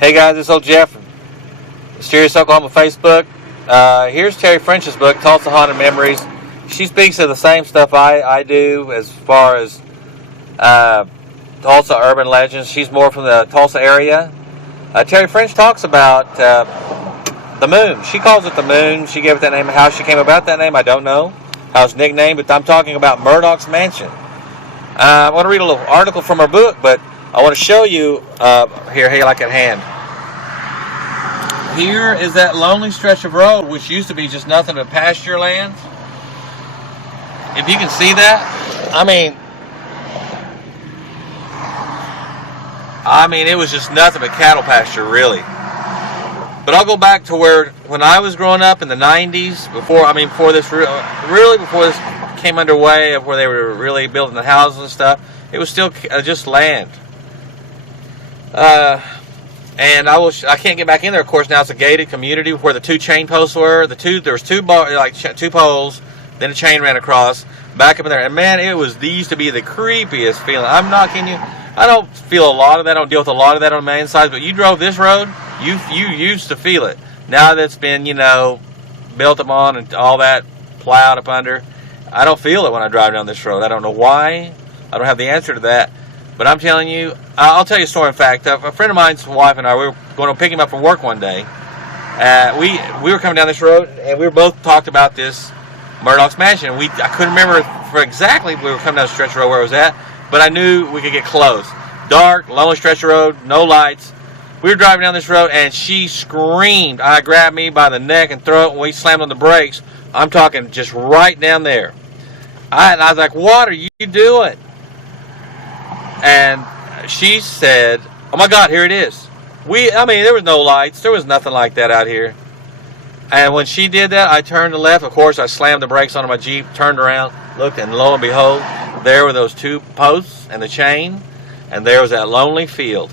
Hey guys, it's old Jeff from Mysterious Oklahoma Facebook. Here's Terry French's book, Tulsa Haunted Memories. She speaks of the same stuff I do as far as Tulsa urban legends. She's more from the Tulsa area. Terry French talks about the moon. She calls it the moon. She gave it that name. How she came about that name, I don't know. How it's nicknamed, but I'm talking about Murdoch's Mansion. I want to read a little article from her book, but I want to show you here, like at hand. Here is that lonely stretch of road, which used to be just nothing but pasture land. If you can see that, I mean, it was just nothing but cattle pasture, really. But I'll go back to when I was growing up in the 90s, before this came underway, of where they were really building the houses and stuff. It was still just land. And I can't get back in there. Of course, now it's a gated community where the two chain posts were. There was two poles, then a chain ran across, back up in there. And man, used to be the creepiest feeling. I'm not kidding you. I don't feel a lot of that. I don't deal with a lot of that on the main side. But you drove this road, you used to feel it. Now that's been, built upon and all that plowed up under, I don't feel it when I drive down this road. I don't know why. I don't have the answer to that. But I'm telling you, I'll tell you a story. In fact, a friend of mine's wife and I, we were going to pick him up from work one day. We were coming down this road, and we were both talked about this Murdoch's Mansion. I couldn't remember for exactly we were coming down the stretch of road where it was at, but I knew we could get close. Dark, lonely stretch of road, no lights. We were driving down this road, and she screamed. I grabbed me by the neck and throat, and we slammed on the brakes. I'm talking just right down there. And I was like, "What are you doing?" And she said, "Oh my God, here it is." There was no lights. There was nothing like that out here. And when she did that, I turned to the left. Of course, I slammed the brakes onto my Jeep, turned around, looked, and lo and behold, there were those two posts and the chain, and there was that lonely field.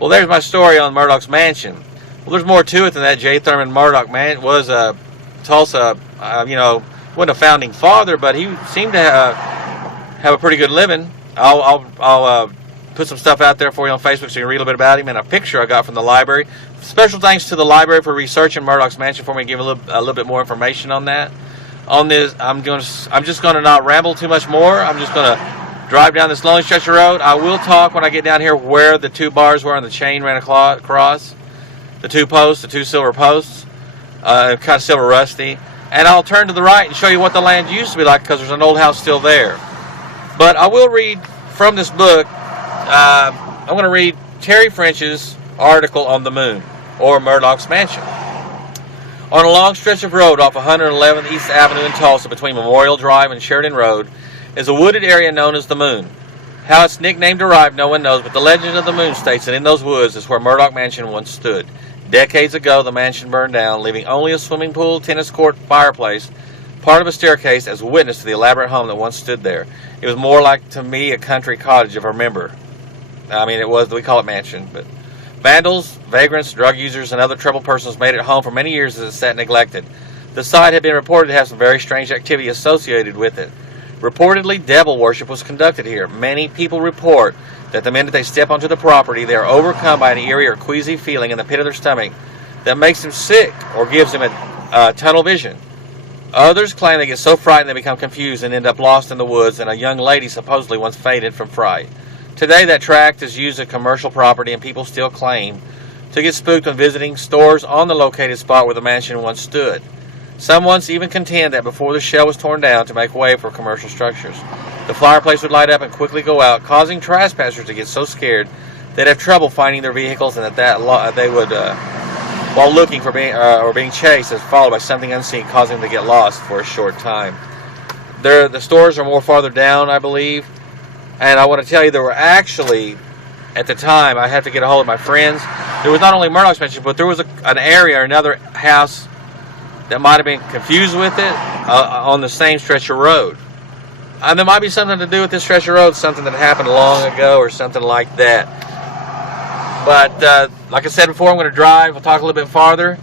Well, there's my story on Murdoch's Mansion. Well, there's more to it than that. J. Thurman Murdock was a Tulsa, wasn't a founding father, but he seemed to have a pretty good living. I'll put some stuff out there for you on Facebook so you can read a little bit about him, and a picture I got from the library. Special thanks to the library for researching Murdoch's Mansion for me and give a little bit more information on that. On this, I'm just going to not ramble too much more. I'm just going to drive down this lonely stretch of road. I will talk when I get down here where the two bars were and the chain ran across. The two posts, the two silver posts, kind of silver rusty. And I'll turn to the right and show you what the land used to be like, because there's an old house still there. But I will read from this book. I'm going to read Terry French's article on the moon, or Murdoch's Mansion. On a long stretch of road off 111th East Avenue in Tulsa, between Memorial Drive and Sheridan Road, is a wooded area known as the Moon. How its nickname derived, no one knows, but the legend of the Moon states that in those woods is where Murdoch Mansion once stood. Decades ago, the mansion burned down, leaving only a swimming pool, tennis court, fireplace, part of a staircase as witness to the elaborate home that once stood there. It was more like, to me, a country cottage, if I remember. We call it mansion, but vandals, vagrants, drug users, and other troubled persons made it home for many years as it sat neglected. The site had been reported to have some very strange activity associated with it. Reportedly, devil worship was conducted here. Many people report that the minute they step onto the property, they are overcome by an eerie or queasy feeling in the pit of their stomach that makes them sick or gives them a tunnel vision. Others claim they get so frightened they become confused and end up lost in the woods, and a young lady supposedly once fainted from fright. Today, that tract is used as commercial property, and people still claim to get spooked when visiting stores on the located spot where the mansion once stood. Some once even contend that before the shell was torn down to make way for commercial structures, the fireplace would light up and quickly go out, causing trespassers to get so scared they'd have trouble finding their vehicles, and they would, while looking for being chased, is followed by something unseen, causing them to get lost for a short time. The stores are more farther down, I believe. And I want to tell you, there were actually, at the time, I had to get a hold of my friends. There was not only Murdoch's Mansion, but there was an area or another house that might have been confused with it on the same stretch of road. And there might be something to do with this stretch of road, something that happened long ago or something like that. But like I said before, I'm going to drive. We'll talk a little bit farther.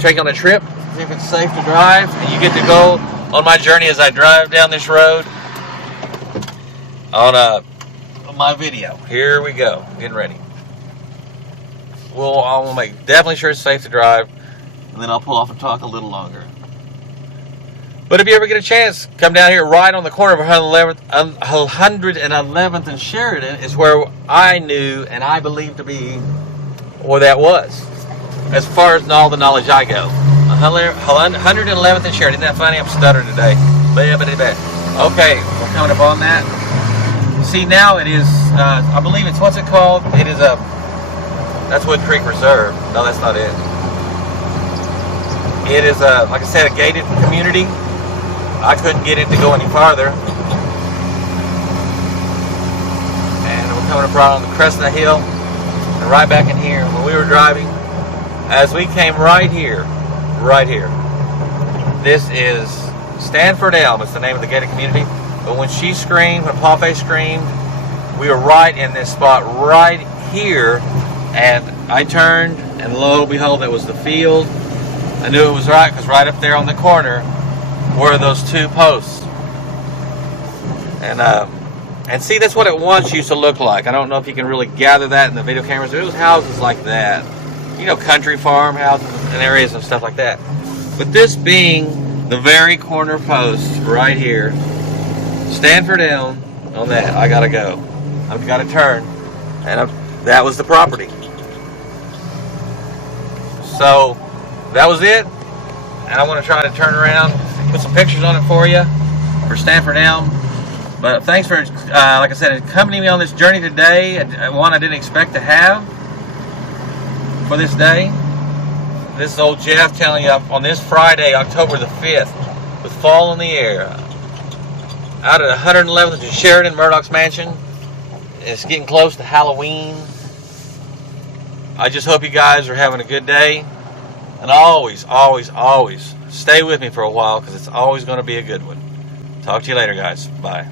Take on a trip, see if it's safe to drive. And you get to go on my journey as I drive down this road on my video. Here we go. Getting ready. I'll make definitely sure it's safe to drive, and then I'll pull off and talk a little longer. But if you ever get a chance, come down here right on the corner of 111th and Sheridan is where I knew and I believe to be where that was, as far as all the knowledge I go. 111th and Sheridan. Isn't that funny? I'm stuttering today. Okay, we're coming up on that. See, now it is, I believe it's, what's it called? It is that's Wood Creek Reserve. No, that's not it. It is, like I said, a gated community. I couldn't get it to go any farther. And we're coming up right on the crest of the hill. And right back in here, when we were driving, as we came right here, this is Stanford Elm. It's the name of the gated community. But when she screamed, when Pape screamed, we were right in this spot right here. And I turned, and lo and behold, that was the field. I knew it was right, because right up there on the corner were those two posts. And see, that's what it once used to look like. I don't know if you can really gather that in the video cameras. It was houses like that. You know, country farm houses and areas and stuff like that. But this being the very corner post right here, Stanford Elm, on that, I gotta go. I've got to turn. And that was the property. So, that was it. And I want to try to turn around, put some pictures on it for you, for Stanford Elm. But thanks for, like I said, accompanying me on this journey today. One I didn't expect to have for this day. This is old Jeff telling you on this Friday, October the 5th, with fall in the air, out at 111th and Sheridan Murdock's Mansion. It's getting close to Halloween. I just hope you guys are having a good day. And always, always, always stay with me for a while, because it's always going to be a good one. Talk to you later, guys. Bye.